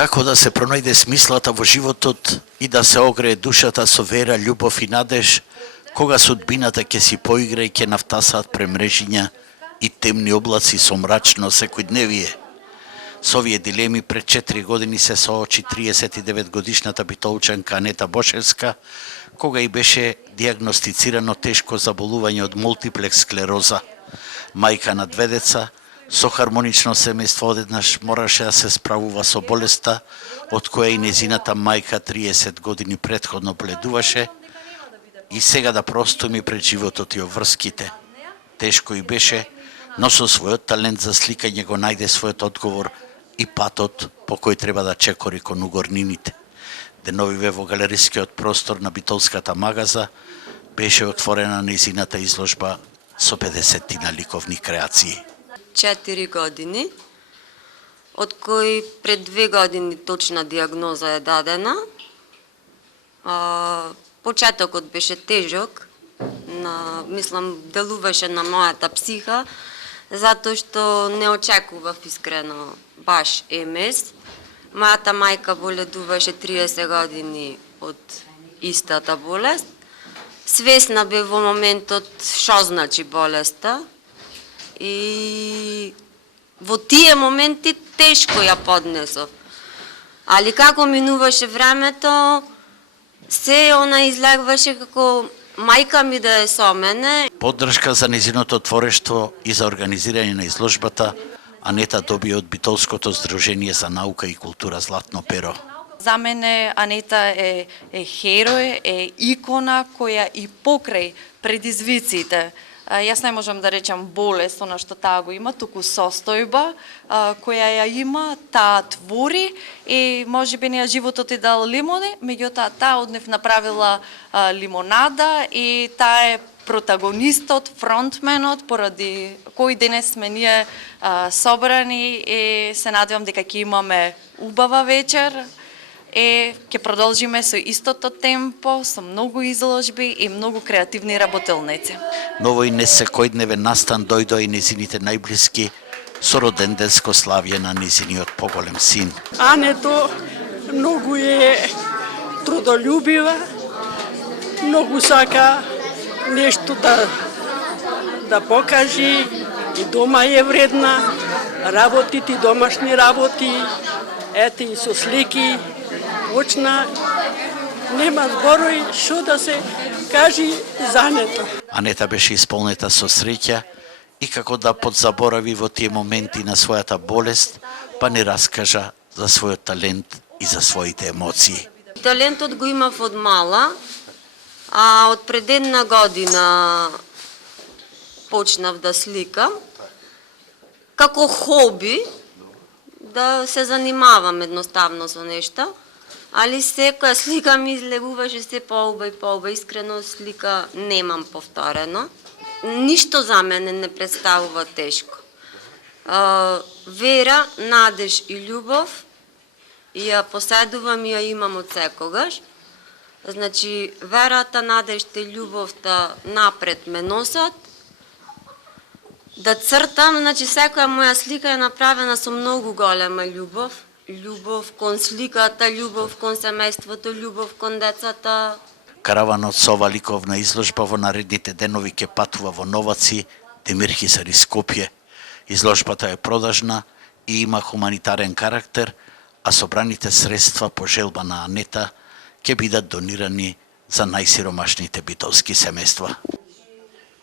Како да се пронајде смислата во животот и да се огрее душата со вера, љубов и надеж, кога судбината ќе си поигра и ќе нафтасаат премрежиња и темни облаци со мрачно секојдневие. Со овие дилеми пред 4 години се соочи 39 годишната битолчанка Анета Бошевска, кога и беше диагностицирано тешко заболување од мултиплекс склероза. Мајка на 2 деца, со хармонично семејство одеднаш мораше да се справува со болеста, од која и незината мајка 30 години претходно боледуваше, и сега да простуми пред животот и обврските. Тешко и беше, но со својот талент за сликање го најде својот одговор и патот по кој треба да чекори кон угорнините. Деновиве во галерискиот простор на Битолската магаза беше отворена нејзината изложба со 50 ликовни креации. 4 години, од кои пред 2 години точна диагноза е дадена. Почетокот беше тежок, мислам, делуваше на мојата психа, затоа што не очекував искрено баш МС. Мојата мајка боледуваше 30 години од истата болест. Свесна бе во моментот што значи болеста и во тие моменти тешко ја поднесов. Али како минуваше времето, се она излегваше како мајка ми да е со мене. Поддршка за незиното творештво и за организирање на изложбата Анета доби од Битолското здружение за наука и култура Златно перо. За мене Анета е херој, е икона која и покрај предизвиците, јас не можам да речам болест, она што таа го има, туку состојба која ја има, таа твори и можеби неа животот и дал лимони, меѓутоа таа од нив направила лимонада и таа е протагонистот, фронтменот, поради кој денес сме ние собрани и се надевам дека ќе имаме убава вечер. Ќе продолжиме со истото темпо, со многу изложби и многу креативни работилници. Ново и несекојдневен настан дојдоа и незините најблиски со роденденско славје на незиниот поголем син. Ането многу е трудолюбива, многу сака нешто да покажи, и дома е вредна, работите, домашни работи, ете и со слики, почна, нема зборови што да се кажи за Анета. Анета беше исполнета со среќа и како да подзаборави во тие моменти на својата болест, па не раскажа за својот талент и за своите емоции. Талентот го имав од мала, а од пред 1 година почнав да сликам, како хоби, да се занимавам едноставно со нешто, али секоја слика ми излегуваше се поуба и поуба. Искрено слика немам повторено. Ништо за мене не представува тешко. Вера, надеж и љубов ја поседувам и ја имам од секогаш. Значи, верата, надежта и љубовта напред ме носат. Да цртам, значи секоја моја слика е направена со многу голема љубов. Љубов кон сликата, љубов кон семејството, љубов кон децата. Караванот со ова ликовна изложба во наредните денови ќе патува во Новаци, Демирхисар и Скопје. Изложбата е продажна и има хуманитарен карактер, а собраните средства по желба на Анета ќе бидат донирани за најсиромашните битолски семејства.